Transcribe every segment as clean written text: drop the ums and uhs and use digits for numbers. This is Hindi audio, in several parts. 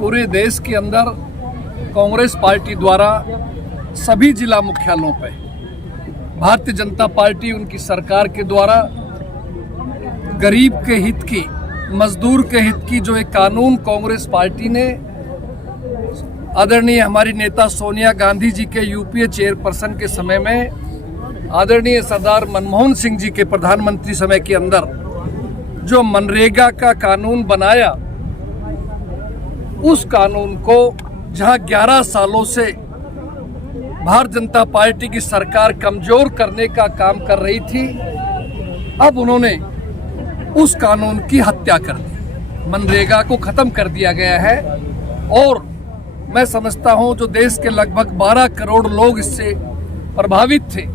पूरे देश के अंदर कांग्रेस पार्टी द्वारा सभी जिला मुख्यालयों पर भारतीय जनता पार्टी उनकी सरकार के द्वारा गरीब के हित की, मजदूर के हित की जो एक कानून कांग्रेस पार्टी ने आदरणीय हमारी नेता सोनिया गांधी जी के यूपीए चेयरपर्सन के समय में, आदरणीय सरदार मनमोहन सिंह जी के प्रधानमंत्री समय के अंदर जो मनरेगा का कानून बनाया, उस कानून को जहां 11 सालों से भारतीय जनता पार्टी की सरकार कमजोर करने का काम कर रही थी, अब उन्होंने उस कानून की हत्या कर दी। मनरेगा को खत्म कर दिया गया है और मैं समझता हूं जो देश के लगभग 12 करोड़ लोग इससे प्रभावित थे,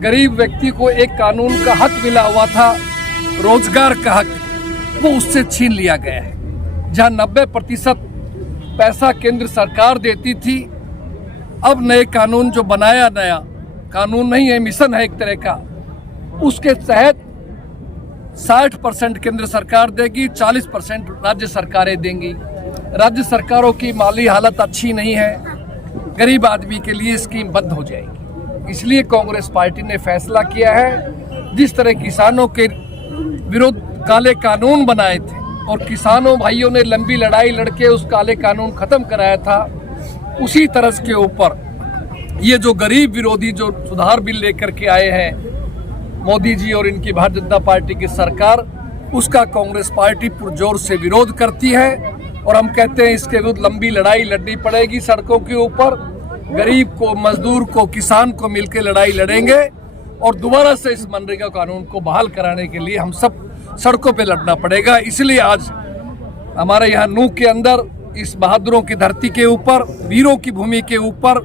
गरीब व्यक्ति को एक कानून का हक मिला हुआ था, रोजगार का हक, वो उससे छीन लिया गया है। जहां 90% पैसा केंद्र सरकार देती थी, अब नए कानून जो बनाया, नया कानून नहीं है, मिशन है एक तरह का, उसके तहत 60% केंद्र सरकार देगी, 40% राज्य सरकारें देंगी। राज्य सरकारों की माली हालत अच्छी नहीं है, गरीब आदमी के लिए स्कीम बंद हो जाएगी। इसलिए कांग्रेस पार्टी ने फैसला किया है, जिस तरह किसानों के विरुद्ध काले कानून बनाए थे और किसानों भाइयों ने लंबी लड़ाई लड़के उस काले कानून खत्म कराया था, उसी तरह के ऊपर ये जो गरीब विरोधी जो सुधार बिल लेकर के आए हैं मोदी जी और इनकी भारतीय जनता पार्टी की सरकार, उसका कांग्रेस पार्टी पुरजोर से विरोध करती है और हम कहते हैं इसके विरुद्ध लंबी लड़ाई लड़नी पड़ेगी। सड़कों के ऊपर गरीब को, मजदूर को, किसान को मिलकर लड़ाई लड़ेंगे और दोबारा से इस मनरेगा कानून को बहाल कराने के लिए हम सब सड़कों पे लड़ना पड़ेगा। इसलिए आज हमारे यहाँ नूह के अंदर इस बहादुरों की धरती के ऊपर, वीरों की भूमि के ऊपर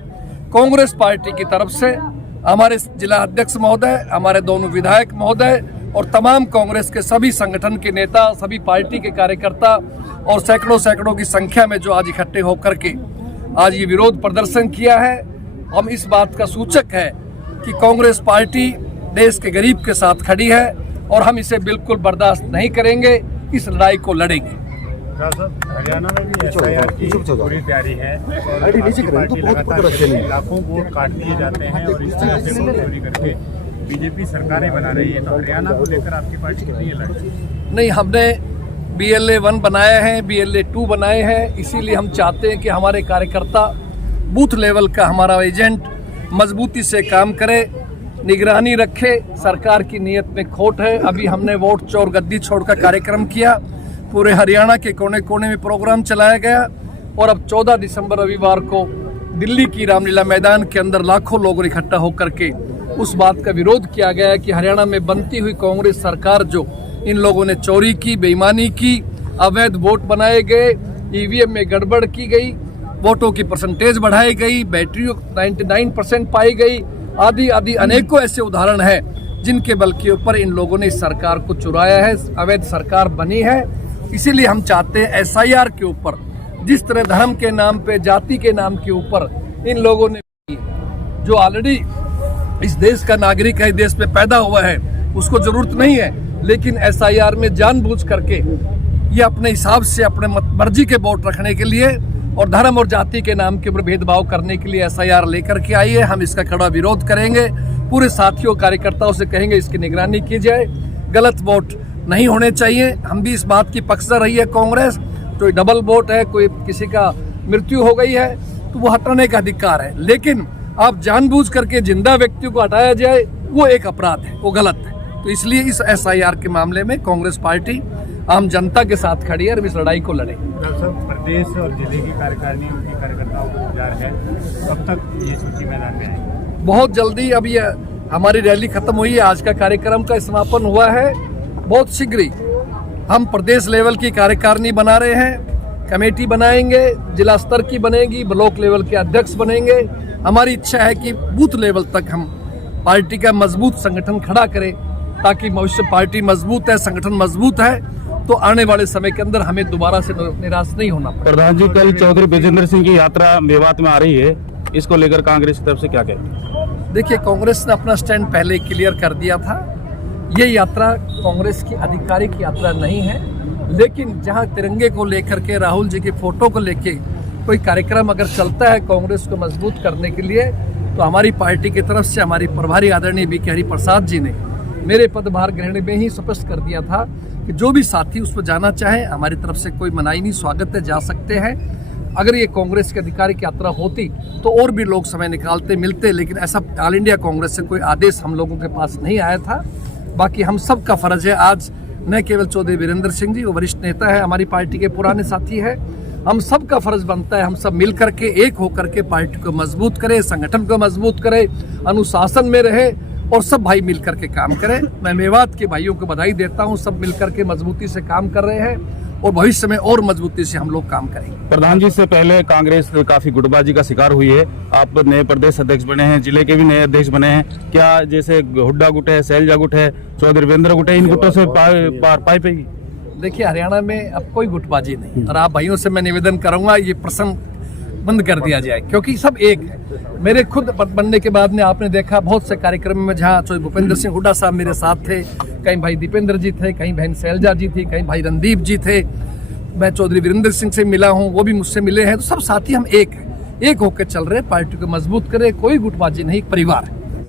कांग्रेस पार्टी की तरफ से हमारे जिला अध्यक्ष महोदय, हमारे दोनों विधायक महोदय और तमाम कांग्रेस के सभी संगठन के नेता, सभी पार्टी के कार्यकर्ता और सैकड़ों की संख्या में जो आज इकट्ठे होकर के आज ये विरोध प्रदर्शन किया है, हम इस बात का सूचक है कि कांग्रेस पार्टी देश के गरीब के साथ खड़ी है और हम इसे बिल्कुल बर्दाश्त नहीं करेंगे, इस लड़ाई को लड़ेंगे। हरियाणा में भी एसआईआर की पूरी तैयारी है और पार्टी लगातार लाखों वोट काट दिए जाते हैं और इस तरह से वोट चोरी करके बीजेपी सरकारें बना रही है। तो हरियाणा को लेकर आपकी पार्टी कितनी अलर्ट है? नहीं, हमने BLA 1 बनाए हैं, BLA 2 बनाए हैं, इसीलिए हम चाहते हैं कि हमारे कार्यकर्ता बूथ लेवल का हमारा एजेंट मजबूती से काम करे, निगरानी रखे। सरकार की नीयत में खोट है। अभी हमने वोट चोर गद्दी छोड़ का कार्यक्रम किया, पूरे हरियाणा के कोने कोने में प्रोग्राम चलाया गया और अब 14 दिसंबर रविवार को दिल्ली की रामलीला मैदान के अंदर लाखों लोग इकट्ठा होकर के उस बात का विरोध किया गया कि हरियाणा में बनती हुई कांग्रेस सरकार जो इन लोगों ने चोरी की, बेईमानी की, अवैध वोट बनाए गए, ईवीएम में गड़बड़ की गई, वोटों की परसेंटेज बढ़ाई गई, बैटरी 99% पाई गई, आदि आदि अनेकों ऐसे उदाहरण हैं जिनके बल के ऊपर इन लोगों ने इस सरकार को चुराया है, अवैध सरकार बनी है। इसीलिए हम चाहते हैं एसआईआर के ऊपर जिस तरह धर्म के नाम पे, जाति के नाम के ऊपर इन लोगों ने जो ऑलरेडी इस देश का नागरिक है, देश में पैदा हुआ है, उसको जरूरत नहीं है, लेकिन एसआईआर में जानबूझ करके ये अपने हिसाब से अपने मर्जी के वोट रखने के लिए और धर्म और जाति के नाम के ऊपर भेदभाव करने के लिए एसआईआर लेकर के आई है। हम इसका कड़ा विरोध करेंगे, पूरे साथियों कार्यकर्ताओं से कहेंगे इसकी निगरानी की जाए, गलत वोट नहीं होने चाहिए। हम भी इस बात की पक्षधर रही है कांग्रेस, कोई डबल वोट है, कोई किसी का मृत्यु हो गई है तो वो हटाने का अधिकार है, लेकिन आप जानबूझ करके जिंदा व्यक्ति को हटाया जाए वो एक अपराध है, वो गलत है। तो इसलिए इस एसआईआर के मामले में कांग्रेस पार्टी आम जनता के साथ खड़ी है और इस लड़ाई को लड़े। डॉक्टर साहब, प्रदेश और जिले की कार्यकारिणी उनकी कार्यकर्ताओं को इंतजार है, कब तक ये सूची मैदान में आएगी? बहुत जल्दी। अब ये हमारी रैली खत्म हुई है, आज का कार्यक्रम का समापन हुआ है। बहुत शीघ्र ही हम प्रदेश लेवल की कार्यकारिणी बना रहे हैं, कमेटी बनाएंगे, जिला स्तर की बनेगी, ब्लॉक लेवल के अध्यक्ष बनेंगे। हमारी इच्छा है कि बूथ लेवल तक हम पार्टी का मजबूत संगठन खड़ा करें ताकि भविष्य पार्टी मजबूत है, संगठन मजबूत है तो आने वाले समय के अंदर हमें दोबारा से निराश नहीं होना पड़ेगा। प्रधान जी, कल चौधरी विजेंद्र सिंह की यात्रा मेवात में आ रही है, इसको लेकर कांग्रेस की तरफ से क्या कहेंगे? देखिए, कांग्रेस ने अपना स्टैंड पहले क्लियर कर दिया था। ये यात्रा कांग्रेस की आधिकारिक यात्रा नहीं है, लेकिन जहां तिरंगे को लेकर के, राहुल जी की फोटो को लेके कोई कार्यक्रम अगर चलता है कांग्रेस को मजबूत करने के लिए, तो हमारी पार्टी की तरफ से हमारी प्रभारी आदरणीय बीके हरिप्रसाद जी ने मेरे पदभार ग्रहण में ही स्पष्ट कर दिया था कि जो भी साथी उस पर जाना चाहे, हमारी तरफ से कोई मनाही नहीं, स्वागत है, जा सकते हैं। अगर ये कांग्रेस की आधिकारिक यात्रा होती तो और भी लोग समय निकालते, मिलते, लेकिन ऐसा ऑल इंडिया कांग्रेस से कोई आदेश हम लोगों के पास नहीं आया था। बाकी हम सब का फर्ज है, आज न केवल चौधरी वीरेंद्र सिंह जी, वो वरिष्ठ नेता है, हमारी पार्टी के पुराने साथी है, हम सब का फर्ज बनता है, हम सब मिल करके, एक होकर के पार्टी को मजबूत करें, संगठन को मजबूत करें, अनुशासन में रहे और सब भाई मिल करके काम करें। मैं मेवात के भाइयों को बधाई देता हूं, सब मिल करके मजबूती से काम कर रहे हैं और भविष्य में और मजबूती से हम लोग काम करेंगे। प्रधान जी, से पहले कांग्रेस काफी गुटबाजी का शिकार हुई है, आप नए प्रदेश अध्यक्ष बने हैं, जिले के भी नए अध्यक्ष बने हैं, क्या जैसे हुड्डा गुट है, शैलजा गुट है, चौधरी वीरेंद्र गुट है, इन गुटों से पाई पेगी? देखिए, हरियाणा में अब कोई गुटबाजी नहीं, और आप भाइयों से मैं निवेदन करूंगा ये प्रसंग बंद कर दिया जाए, क्योंकि सब एक है। मेरे खुद बनने के बाद में आपने देखा बहुत से कार्यक्रम में जहाँ चौधरी भूपेंद्र सिंह हुड्डा साहब मेरे साथ थे, कहीं भाई दीपेंद्र जी थे, कहीं बहन शैलजा जी थी, कहीं भाई रणदीप जी थे, मैं चौधरी वीरेंद्र सिंह से मिला हूँ, वो भी मुझसे मिले हैं। तो सब साथी हम एक हैं, एक होकर चल रहे, पार्टी को मजबूत करें, कोई गुटबाजी नहीं, परिवार है।